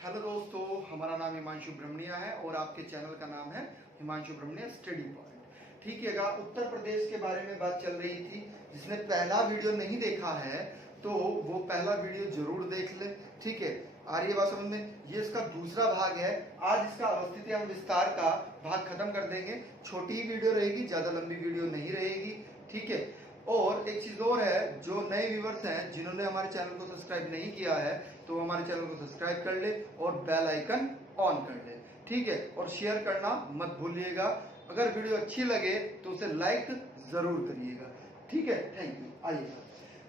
Hello दोस्तों, हमारा नाम हिमांशु ब्रह्मणिया है और आपके चैनल का नाम है हिमांशु ब्रह्मणिया स्टडी पॉइंट। ठीक है, उत्तर प्रदेश के बारे में बात चल रही थी। जिसने पहला वीडियो नहीं देखा है तो वो पहला वीडियो जरूर देख ले। ठीक है, आ रही है बात समझ में। ये इसका दूसरा भाग है। आज इसका अवस्थिति एवं विस्तार का भाग खत्म कर देंगे। छोटी ही वीडियो रहेगी, ज्यादा लंबी वीडियो नहीं रहेगी। ठीक है, और एक चीज और है, जो नए व्यूवर्स हैं जिन्होंने हमारे चैनल को सब्सक्राइब नहीं किया है तो हमारे चैनल को सब्सक्राइब कर ले और बेल आइकन ऑन कर ले। ठीक है, और शेयर करना मत भूलिएगा। अगर वीडियो अच्छी लगे तो उसे लाइक जरूर करिएगा। ठीक है, थैंक यू। आइए,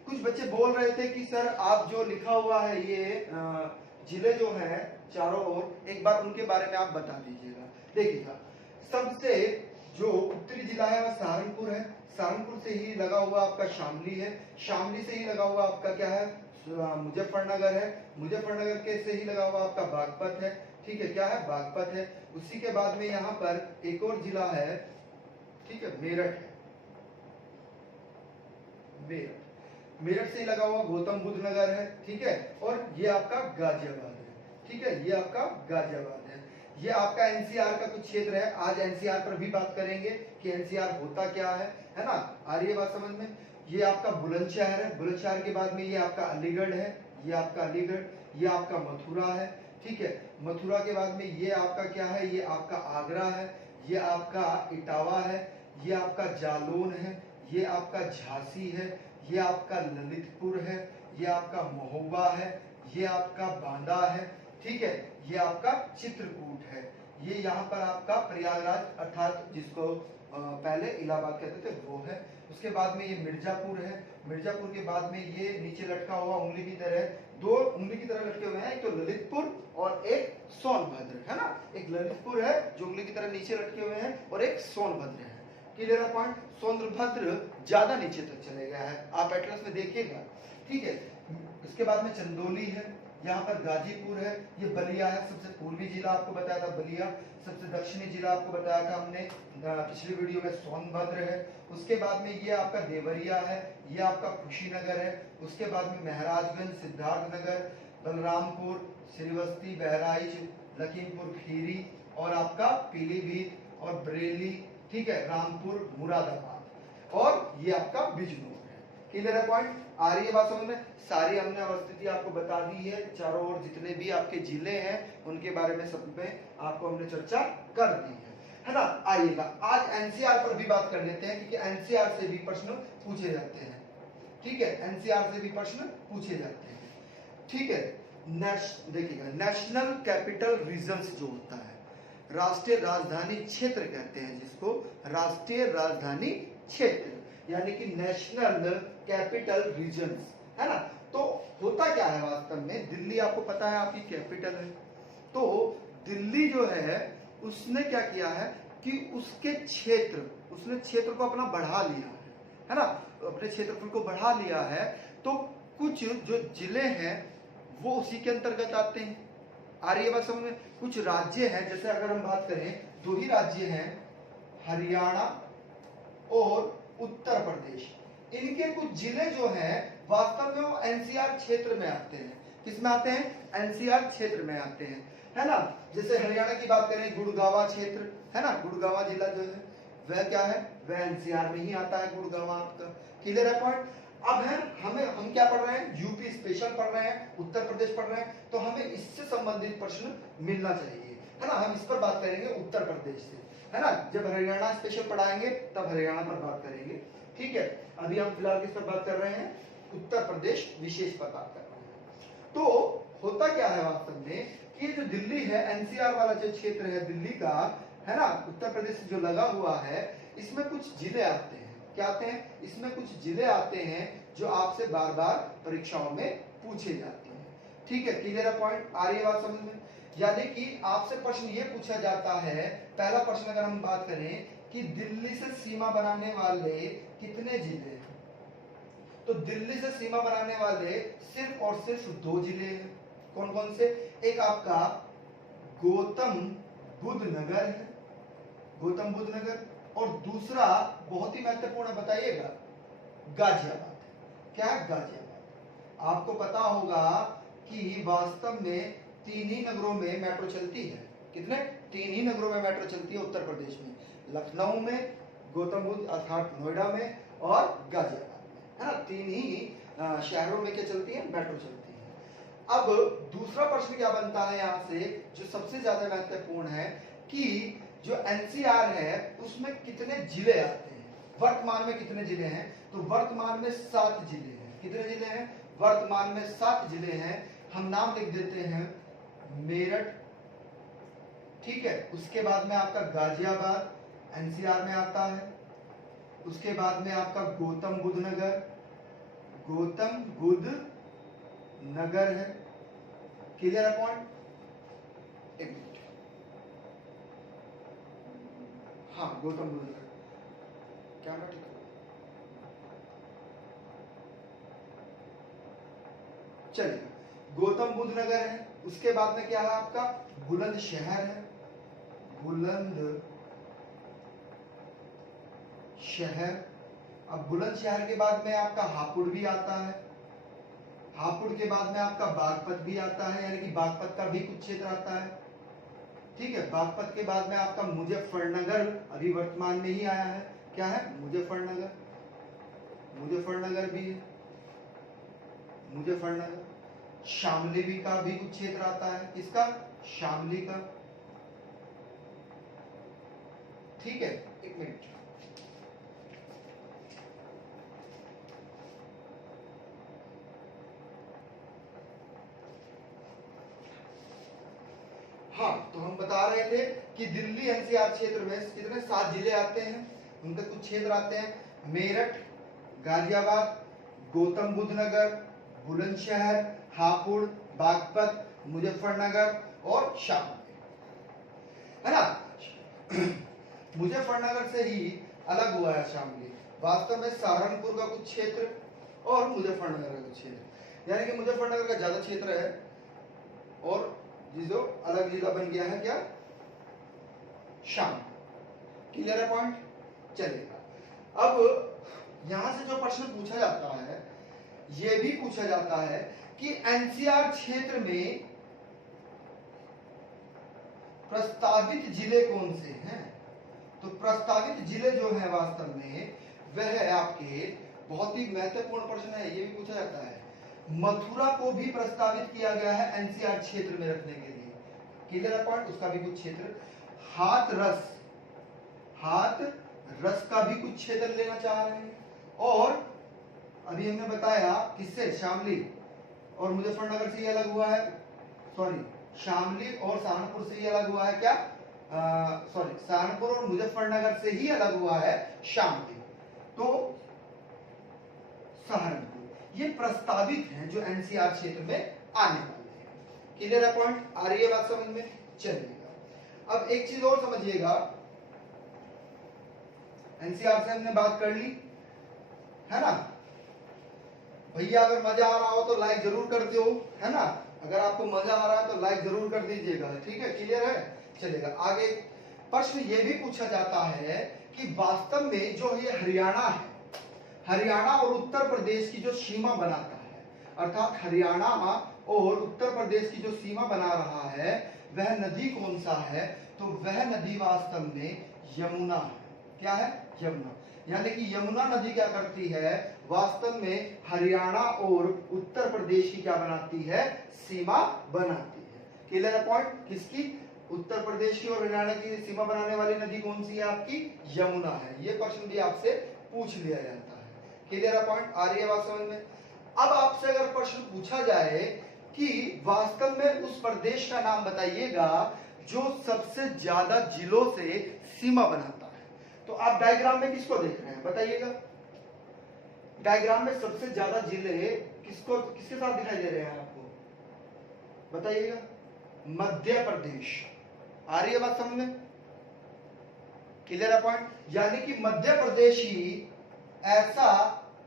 कुछ बच्चे बोल रहे थे कि सर आप जो लिखा हुआ है ये जिले जो हैं चारों ओर, एक बार उनके बारे में आप बता दीजिएगा। देखिएगा, सबसे जो उत्तरी जिला है वह सहारनपुर है। सहारनपुर से ही लगा हुआ आपका शामली है। शामली से ही लगा हुआ आपका क्या है, मुजफ्फरनगर है। मुजफ्फरनगर के से ही लगा हुआ आपका बागपत है। ठीक है, क्या है, बागपत है। उसी के बाद में यहाँ पर एक और जिला है, ठीक है, मेरठ है। मेरठ से ही लगा हुआ गौतम बुद्ध नगर है। ठीक है, और ये आपका गाजियाबाद है। ठीक है, ये आपका गाजियाबाद है। ये आपका एनसीआर का कुछ क्षेत्र है। आज एनसीआर पर भी बात करेंगे कि एनसीआर होता क्या है ना। आ रही है बात समझ में। ये आपका बुलंदशहर है। बुलंदशहर के बाद में ये आपका अलीगढ़ है। ये आपका अलीगढ़, ये आपका मथुरा है। ठीक है, मथुरा के बाद में ये आपका क्या है, ये आपका आगरा है। ये आपका इटावा है। ये आपका जालौन है। ये आपका झांसी है। ये आपका ललितपुर है। ये आपका महोबा है। ये आपका बांदा है। ठीक है, ये आपका चित्रकूट है। ये यहाँ पर आपका प्रयागराज अर्थात जिसको पहले इलाहाबाद कहते थे वो है। उसके बाद में ये मिर्जापुर है। मिर्जापुर के बाद में ये नीचे लटका हुआ उंगली की तरह, दो उंगली की तरह लटके हुए हैं, एक तो ललितपुर और एक सोनभद्र है ना। एक ललितपुर है जो उंगली की तरह नीचे लटके हुए हैं और एक सोनभद्र है। क्लियर है पॉइंट। सोनभद्र ज्यादा नीचे तक चले गया है, आप एटलस में देखिएगा। ठीक है, इसके बाद में चंदौली है। यहाँ पर गाजीपुर है। ये बलिया है, सबसे पूर्वी जिला आपको बताया था बलिया। सबसे दक्षिणी जिला आपको बताया था हमने पिछली वीडियो में सोनभद्र है। उसके बाद में ये आपका देवरिया है। ये आपका कुशीनगर है। उसके बाद में महराजगंज, सिद्धार्थनगर, बलरामपुर, श्रीवस्ती, बहराइच, लखीमपुर खीरी और आपका पीलीभीत और बरेली। ठीक है, रामपुर, मुरादाबाद और ये आपका बिजनौर है। क्लियर है पॉइंट। आ रही है बात समझ में। सारी हमने अवस्थिति आपको बता दी है। चारों ओर जितने भी आपके जिले हैं उनके बारे में सब में आपको हमने चर्चा कर दी है ना। आइएगा, आज एनसीआर पर भी बात कर लेते हैं क्योंकि एनसीआर से भी प्रश्न पूछे जाते हैं। ठीक है, एनसीआर से भी प्रश्न पूछे जाते हैं। ठीक है, देखिएगा, नेशनल कैपिटल रीजन्स जो होता है, राष्ट्रीय राजधानी क्षेत्र कहते हैं जिसको, राष्ट्रीय राजधानी क्षेत्र यानी कि नेशनल कैपिटल रीजन्स है ना। तो होता क्या है वास्तव में, दिल्ली आपको पता है आपकी कैपिटल है। तो दिल्ली जो है उसने क्या किया है कि उसके उसने क्षेत्र को अपना बढ़ा लिया है ना, अपने क्षेत्रफल को बढ़ा लिया है। तो कुछ जो जिले हैं वो उसी के अंतर्गत आते हैं। आ रही है बात समझ में। कुछ राज्य हैं, जैसे अगर हम बात करें, दो ही राज्य हैं, हरियाणा और उत्तर प्रदेश। इनके कुछ जिले जो हैं वास्तव में वो एनसीआर क्षेत्र में आते हैं। किस में आते हैं, एनसीआर क्षेत्र में आते हैं, है ना। जैसे हरियाणा की बात करें, गुड़गावा क्षेत्र है ना, गुड़गावा जिला जो है वह क्या है, वह एनसीआर में ही आता है, गुड़गावा आपका। क्लियर है पॉइंट। अब है हम क्या पढ़ रहे हैं, यूपी स्पेशल पढ़ रहे हैं, उत्तर प्रदेश पढ़ रहे हैं, तो हमें इससे संबंधित प्रश्न मिलना चाहिए, है ना। हम इस पर बात करेंगे उत्तर प्रदेश से, है ना। जब हरियाणा स्पेशल पढ़ाएंगे तब हरियाणा पर बात करेंगे। ठीक है, अभी हम फिलहाल किस पर बात कर रहे हैं, उत्तर प्रदेश विशेष पर बात कर रहे हैं। तो होता क्या है वास्तव में कि जो दिल्ली है, एनसीआर वाला जो क्षेत्र है दिल्ली का, है ना, उत्तर प्रदेश से जो लगा हुआ है, इसमें कुछ जिले आते हैं। क्या आते हैं, इसमें कुछ जिले आते हैं जो आपसे बार बार परीक्षाओं में पूछे जाते हैं। ठीक है, क्लियर है पॉइंट। आ रही है बात समझ में। यानी कि आपसे प्रश्न ये पूछा जाता है, पहला प्रश्न अगर हम बात करें कि दिल्ली से सीमा बनाने वाले कितने जिले हैं, तो दिल्ली से सीमा बनाने वाले सिर्फ और सिर्फ दो जिले हैं। कौन कौन से, एक आपका गौतम बुद्ध नगर है, गौतम बुद्ध नगर, और दूसरा बहुत ही महत्वपूर्ण बताइएगा, गाजियाबाद। क्या है, गाजियाबाद। आपको पता होगा कि वास्तव में 3 ही नगरों में मेट्रो चलती है। कितने? 3 ही नगरों में मेट्रो चलती है उत्तर प्रदेश में, लखनऊ में, गौतम बुद्ध अर्थात नोएडा में और गाजियाबाद में, है ना। 3 ही शहरों में क्या चलती है? मेट्रो चलती है। अब दूसरा प्रश्न क्या बनता है यहाँ से, जो सबसे ज्यादा महत्वपूर्ण है, कि जो एनसीआर है उसमें कितने जिले आते हैं, वर्तमान में कितने जिले हैं? तो वर्तमान में 7 जिले हैं। कितने जिले हैं? वर्तमान में 7 जिले हैं। हम नाम लिख देते हैं मेरठ, ठीक है। उसके बाद में आपका गाजियाबाद एनसीआर में आता है। उसके बाद में आपका गौतम बुद्ध नगर, गौतम बुद्ध नगर है। क्लियर है पॉइंट? एक मिनट, हाँ गौतम बुद्ध नगर, कैमरा ठीक है। चलिए, गौतम बुद्ध नगर है। उसके बाद में क्या है आपका? बुलंदशहर है, बुलंद शहर। अब बुलंदशहर के बाद में आपका हापुड़ भी आता है। हापुड़ के बाद में आपका बागपत भी आता है, यानी कि बागपत का भी कुछ क्षेत्र आता है, ठीक है। बागपत के बाद में आपका मुजफ्फरनगर अभी वर्तमान में ही आया है। क्या है? मुजफ्फरनगर, मुजफ्फरनगर भी है, मुजफ्फरनगर। शामली भी का भी कुछ क्षेत्र आता है। किसका? शामली का, ठीक है। एक मिनट, हाँ, तो हम बता रहे थे कि दिल्ली एनसीआर क्षेत्र में कितने 7 जिले आते हैं, उनके कुछ क्षेत्र आते हैं। मेरठ, गाजियाबाद, गौतम बुद्ध नगर, बुलंदशहर, हापुड़, बागपत, मुजफ्फरनगर और शामली, है ना। मुजफ्फरनगर से ही अलग हुआ है शामली। वास्तव में सहारनपुर का कुछ क्षेत्र और मुजफ्फरनगर का कुछ क्षेत्र, यानी कि मुजफ्फरनगर का ज्यादा क्षेत्र है और जो अलग जिला बन गया है क्या? शामली। क्लियर है पॉइंट? चलिएगा, अब यहां से जो प्रश्न पूछा जाता है, यह भी पूछा जाता है कि एनसीआर क्षेत्र में प्रस्तावित जिले कौन से हैं। तो प्रस्तावित जिले जो है वास्तव में वह है आपके, बहुत ही महत्वपूर्ण प्रश्न है, यह भी पूछा जाता है। मथुरा को भी प्रस्तावित किया गया है एनसीआर क्षेत्र में रखने के लिए। क्लियर है पॉइंट? उसका भी कुछ क्षेत्र। हाथरस, हाथरस का भी कुछ क्षेत्र लेना चाह रहे हैं। और अभी हमने बताया किससे? शामली और मुजफ्फरनगर से ही अलग हुआ है, सॉरी शामली और सहारनपुर से ही अलग हुआ है क्या? सॉरी, सहारनपुर और मुजफ्फरनगर से ही अलग हुआ है शामली। तो सहारनपुर ये प्रस्तावित हैं जो एनसीआर क्षेत्र में आने वाले हैं। क्लियर है पॉइंट? आ रही है बात समझ में? चलिएगा, अब एक चीज और समझिएगा। एनसीआर से हमने बात कर ली, है ना भैया। अगर मजा आ रहा हो तो लाइक जरूर कर दो, है ना। अगर आपको मजा आ रहा है तो लाइक जरूर कर दीजिएगा, ठीक है। क्लियर है? चलिएगा आगे। प्रश्न ये भी पूछा जाता है कि वास्तव में जो ये हरियाणा है, हरियाणा और उत्तर प्रदेश की जो सीमा बनाता है, अर्थात हरियाणा और उत्तर प्रदेश की जो सीमा बना रहा है, वह नदी कौन सा है? तो वह नदी वास्तव में यमुना है। क्या है? यमुना। यानी कि यमुना नदी क्या करती है? वास्तव में हरियाणा और उत्तर प्रदेश की क्या बनाती है? सीमा बनाती है। क्लियर है पॉइंट? किसकी? उत्तर प्रदेश की और हरियाणा की सीमा बनाने वाली नदी कौन सी है? आपकी यमुना है। ये प्रश्न भी आपसे पूछ लिया जाता है। क्लियर है पॉइंट? आ रही है बात समझ में? अब आपसे अगर प्रश्न पूछा जाए कि वास्तव में उस प्रदेश का नाम बताइएगा जो सबसे ज्यादा जिलों से सीमा बनाता है, तो आप डायग्राम में किसको देख रहे हैं बताइएगा? डायग्राम में सबसे ज्यादा जिले किसके साथ दिखाई दे रहे हैं आपको? बताइएगा। मध्य प्रदेश। आ रही है बात समझ में? क्लियर है पॉइंट? यानी कि मध्य प्रदेश ही ऐसा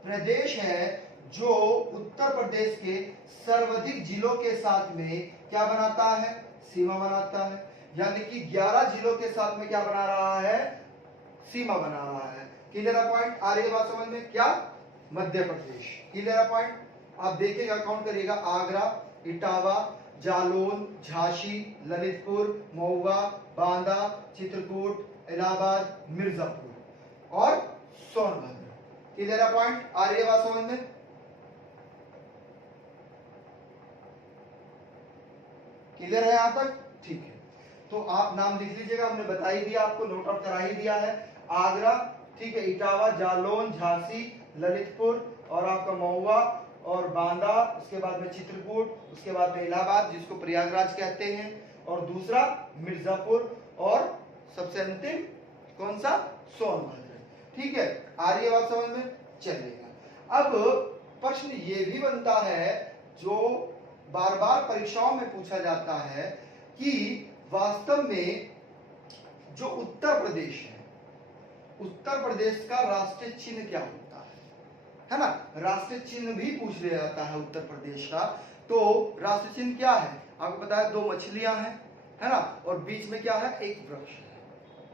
प्रदेश है जो उत्तर प्रदेश के सर्वाधिक जिलों के साथ में क्या बनाता है? सीमा बनाता है। यानी कि 11 जिलों के साथ में क्या बना रहा है? सीमा बना रहा है। क्लियर है पॉइंट? आ रही है बात समझ में? क्या? मध्य प्रदेश। क्लियर है पॉइंट? आप देखिएगा, काउंट करिएगा। आगरा, इटावा, जालौन, झांसी, ललितपुर, महुआ, बांदा, चित्रकूट, इलाहाबाद, मिर्जापुर और सोनभद्र। क्लियर है पॉइंट? आ रही है बात समझ में? क्लियर है यहां तक? ठीक है, तो आप नाम लिख लीजिएगा, हमने बता ही दिया आपको, नोट आउट करा ही दिया है। आगरा, ठीक है, इटावा, जालौन, झांसी, ललितपुर और आपका महुआ और बांदा, उसके बाद में चित्रकूट, उसके बाद में इलाहाबाद जिसको प्रयागराज कहते हैं, और दूसरा मिर्जापुर और सबसे अंतिम कौन सा? सोनभद्र। ठीक है, आ रही है बात समझ में? चलेगा। अब प्रश्न ये भी बनता है जो बार बार परीक्षाओं में पूछा जाता है कि वास्तव में जो उत्तर प्रदेश है, उत्तर प्रदेश का राष्ट्रीय चिन्ह क्या होता है ना? राष्ट्रीय चिन्ह भी पूछ लिया जाता है उत्तर प्रदेश का। तो राष्ट्रीय चिन्ह क्या है? आपको पता है, 2 मछलियां हैं, है ना, और बीच में क्या है? एक वृक्ष है।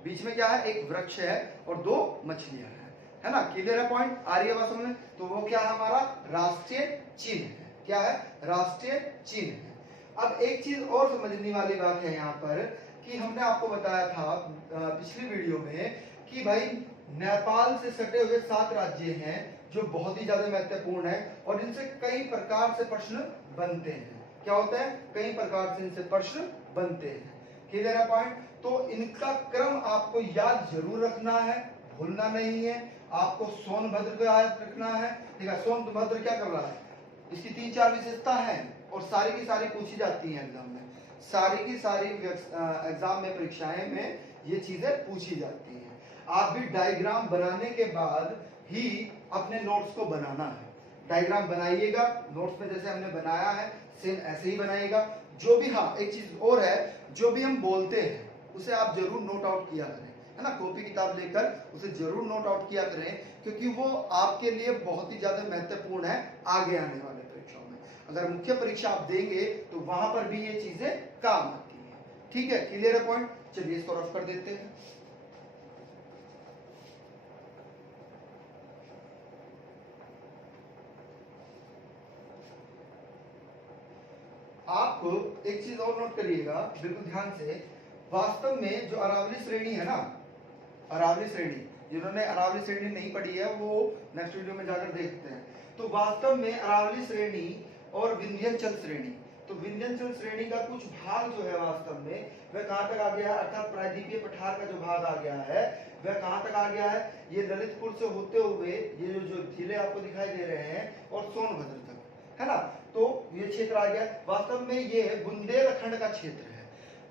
बीच में क्या है? एक वृक्ष है और 2 मछलियां हैं, है ना? क्लियर है पॉइंट? आ रही है बात समझ में? तो वो क्या है? हमारा राष्ट्रीय चिन्ह है। क्या है? राष्ट्रीय चिन्ह है। अब एक चीज और समझने वाली बात है यहाँ पर कि हमने आपको बताया था पिछली वीडियो में कि भाई नेपाल से सटे हुए 7 राज्य हैं जो बहुत ही ज्यादा महत्वपूर्ण है और इनसे कई प्रकार से प्रश्न बनते हैं। क्या होता है? कई प्रकार से इनसे प्रश्न बनते हैं। क्लियर है पॉइंट? तो इनका क्रम आपको याद जरूर रखना है, भूलना नहीं है। आपको सोनभद्र को याद रखना है। ठीक है, सोनभद्र क्या कर रहा है? इसकी 3-4 विशेषता है और सारी की सारी पूछी जाती हैं एग्जाम में। सारी की सारी एग्जाम में, परीक्षाएं में ये चीजें पूछी जाती हैं। आप भी डायग्राम बनाने के बाद ही अपने नोट्स को बनाना है। डायग्राम बनाइएगा, नोट्स में जैसे हमने बनाया है सेम ऐसे ही बनाइएगा। जो भी, हाँ एक चीज और है, जो भी हम बोलते हैं उसे आप जरूर नोट आउट किया करें, है ना? कॉपी किताब लेकर उसे जरूर नोट आउट किया करें, क्योंकि वो आपके लिए बहुत ही ज्यादा महत्वपूर्ण है आगे आने वाले परीक्षाओं में। अगर मुख्य परीक्षा आप देंगे तो वहां पर भी ये चीजें काम आती हैं। ठीक है, क्लियर है पॉइंट? चलिए इसको रफ कर देते हैं। आप एक चीज और नोट करिएगा बिल्कुल ध्यान से। वास्तव में जो अरावली श्रेणी है ना, अरावली श्रेणी, जिन्होंने अरावली श्रेणी नहीं पढ़ी है वो नेक्स्ट वीडियो में जाकर देखते हैं। तो वास्तव में अरावली श्रेणी और विंध्याचल श्रेणी, तो विंध्याचल श्रेणी का कुछ भाग जो है वास्तव में वह कहां तक आ गया है? अर्थात प्रायद्वीपीय पठार का जो भाग आ गया है वह कहां तक आ गया है? ये ललितपुर से होते हुए ये जो जिले आपको दिखाई दे रहे हैं और सोनभद्र तक, है ना? तो ये क्षेत्र आ गया। वास्तव में ये बुंदेलखंड का क्षेत्र है।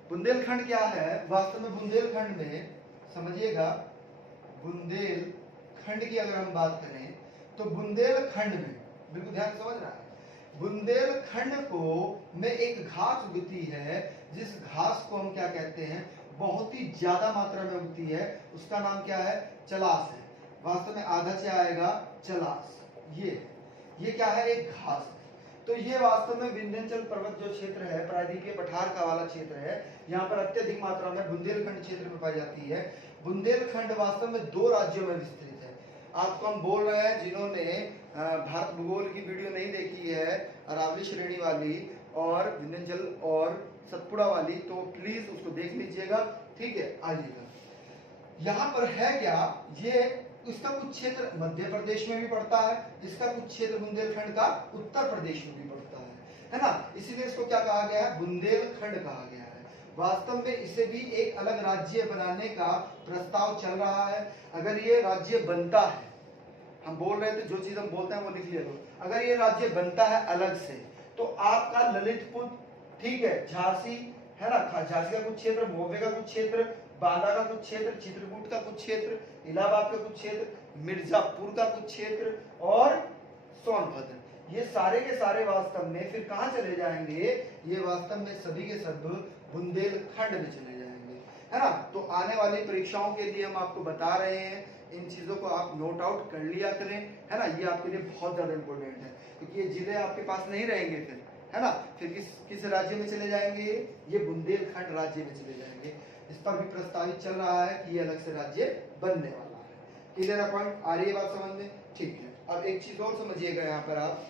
बुंदेलखंड क्या है? वास्तव में बुंदेलखंड में समझिएगा, बुंदेलखंड की अगर हम बात करें तो बुंदेलखंड में बिल्कुल ध्यान से समझना है, बुंदेलखंड को में एक घास उगती है जिस घास को हम क्या कहते हैं? बहुत ही ज्यादा मात्रा में उगती है, उसका नाम क्या है? चलास है। वास्तव में आधा से आएगा चलास। ये क्या है? एक घास है। तो ये वास्तव में विंध्याचल पर्वत जो क्षेत्र है, प्रायद्वीपीय पठार का वाला क्षेत्र है, यहाँ पर अत्यधिक मात्रा में बुंदेलखंड क्षेत्र में पाई जाती है। बुंदेलखंड वास्तव में 2 राज्यों में विस्तृत है। आपको हम बोल रहे हैं, जिन्होंने भारत भूगोल की वीडियो नहीं देखी है, अरावली श्रेणी वाली और विंध्याचल और सतपुड़ा वाली, तो प्लीज उसको देख लीजिएगा। ठीक है, आइएगा। यहाँ पर है क्या? ये इसका कुछ क्षेत्र मध्य प्रदेश में भी पड़ता है, इसका कुछ क्षेत्र बुंदेलखंड का उत्तर प्रदेश में भी पड़ता है ना? इसीलिए इसको क्या कहा गया है? बुंदेलखंड कहा गया है। वास्तव में इसे भी एक अलग राज्य बनाने का प्रस्ताव चल रहा है। अगर ये राज्य बनता है, हम बोल रहे थे जो चीज हम बोलते हैं वो लिख लिया करो, अगर ये राज्य बनता है अलग से तो आपका ललितपुर, ठीक है, झांसी, है ना, झांसी का कुछ क्षेत्र, महोबे का कुछ क्षेत्र, बांदा का कुछ क्षेत्र, चित्रकूट का कुछ क्षेत्र, इलाहाबाद का कुछ क्षेत्र, मिर्जापुर का कुछ क्षेत्र और सोनभद्र, ये सारे के सारे वास्तव में फिर कहां चले जाएंगे? ये वास्तव में सभी के सब बुंदेलखंड में चले जाएंगे, है ना? तो आने वाली परीक्षाओं के लिए हम आपको बता रहे हैं, इन चीजों को आप नोट आउट कर लिया करें, है ना? ये आपके लिए बहुत ज्यादा इंपॉर्टेंट है, क्योंकि ये जिले आपके पास नहीं रहेंगे फिर, है ना? फिर किस राज्य में चले जाएंगे? ये बुंदेलखंड राज्य में चले जाएंगे। इस पर भी प्रस्तावित चल रहा है कि ये अलग से राज्य बनने वाला है। क्लियर है पॉइंट? आ रही है बात समझ में? ठीक है। अब एक चीज और समझिएगा यहाँ पर आप,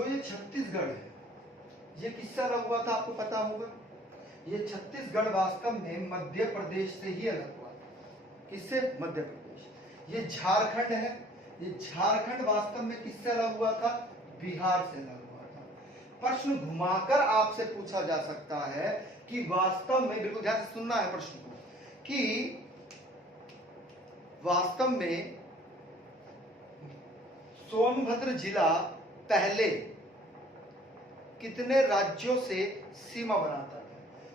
जो ये छत्तीसगढ़ है, ये किससे अलग हुआ था आपको पता होगा। ये छत्तीसगढ़ वास्तव में मध्य प्रदेश से ही अलग हुआ था। किससे? मध्य प्रदेश। ये झारखंड है, ये झारखंड वास्तव में किससे अलग हुआ था? बिहार से अलग हुआ था। प्रश्न घुमाकर आपसे पूछा जा सकता है कि वास्तव में, बिल्कुल ध्यान से सुनना है प्रश्न को, कि वास्तव में सोनभद्र जिला पहले कितने राज्यों से सीमा बनाता था?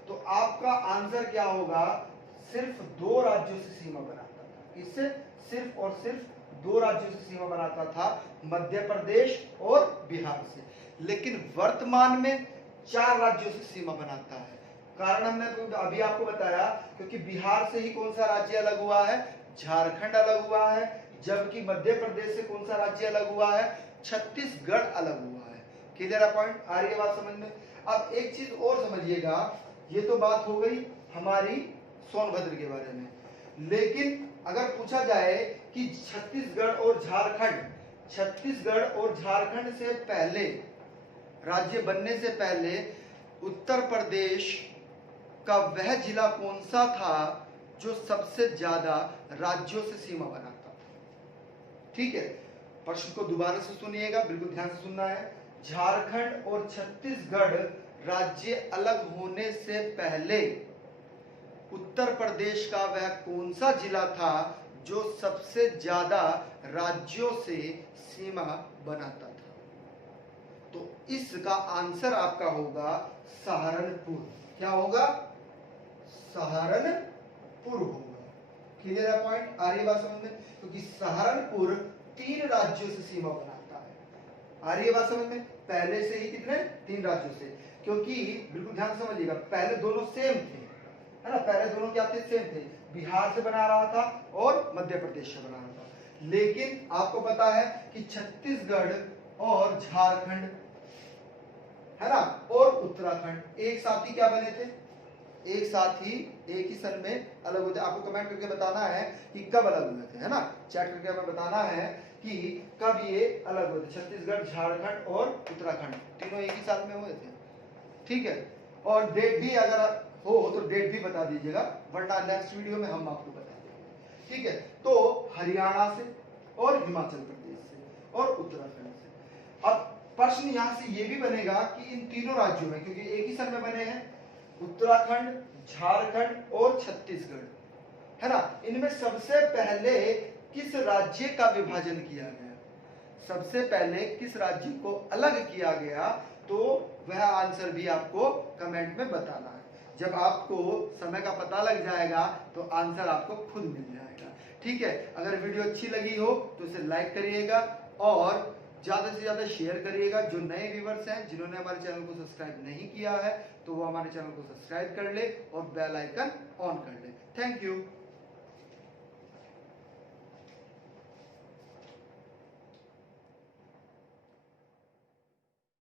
तो आपका आंसर क्या होगा? सिर्फ 2 राज्यों से सीमा बनाता था। इससे सिर्फ और सिर्फ 2 राज्यों से सीमा बनाता था, मध्य प्रदेश और बिहार से। लेकिन वर्तमान में 4 राज्यों से सीमा बनाता है। कारण हमने अभी आपको बताया, क्योंकि बिहार से ही कौन सा राज्य अलग हुआ है? झारखंड अलग हुआ है। जबकि मध्य प्रदेश से कौन सा राज्य अलग हुआ है? छत्तीसगढ़ अलग हुआ है। क्लियर है पॉइंट? आ रही है बात समझ में? अब एक चीज और समझिएगा, ये तो बात हो गई हमारी सोनभद्र के बारे में। लेकिन अगर पूछा जाए कि छत्तीसगढ़ और झारखंड से पहले, राज्य बनने से पहले उत्तर प्रदेश का वह जिला कौन सा था जो सबसे ज्यादा राज्यों से सीमा बनाता था? ठीक है, प्रश्न को दोबारा से सुनिएगा, बिल्कुल ध्यान से सुनना है। झारखंड और छत्तीसगढ़ राज्य अलग होने से पहले उत्तर प्रदेश का वह कौन सा जिला था जो सबसे ज्यादा राज्यों से सीमा बनाता था? तो इसका आंसर आपका होगा सहारनपुर। क्या होगा? सहारनपुर होगा। क्लियर है पॉइंट? आ रही बात समझ में? क्योंकि सहारनपुर 3 राज्यों से सीमा बनाता है। आ रही है बात समझ में? पहले से ही कितने? 3 राज्यों से। क्योंकि बिल्कुल ध्यान से समझिएगा, पहले दोनों सेम थे, है ना? पहले दोनों क्या थे? सेम थे। बिहार से बना रहा था और मध्य प्रदेश से बना रहा था। लेकिन आपको पता है कि छत्तीसगढ़ और झारखंड, है ना, और उत्तराखंड एक साथ ही क्या बने थे? एक साथ ही एक ही सन में अलग होते। आपको कमेंट करके बताना है कि कब अलग हुए थे, है ना? चैट करके हमें बताना है कि कब ये अलग हुए थे। छत्तीसगढ़, झारखंड और उत्तराखंड तीनों एक ही साल में हुए थे। ठीक है, और डेट भी अगर हो तो डेट भी बता दीजिएगा, वरना नेक्स्ट वीडियो में हम आपको बता देंगे। ठीक है, तो हरियाणा से और हिमाचल प्रदेश से और उत्तराखंड से। अब प्रश्न यहां से ये भी बनेगा कि इन तीनों राज्यों में, क्योंकि एक ही सन में बने हैं, उत्तराखंड, झारखंड और छत्तीसगढ़, है ना, इनमें सबसे पहले किस राज्य का विभाजन किया गया? सबसे पहले किस राज्य को अलग किया गया? तो वह आंसर भी आपको कमेंट में बताना है। जब आपको समय का पता लग जाएगा तो आंसर आपको खुद मिल जाएगा। ठीक है, अगर वीडियो अच्छी लगी हो तो इसे लाइक करिएगा और ज्यादा से ज्यादा शेयर करिएगा। जो नए व्यूवर्स हैं, जिन्होंने हमारे चैनल को सब्सक्राइब नहीं किया है, तो वो हमारे चैनल को सब्सक्राइब कर ले और बेल आइकन ऑन कर ले। Thank you.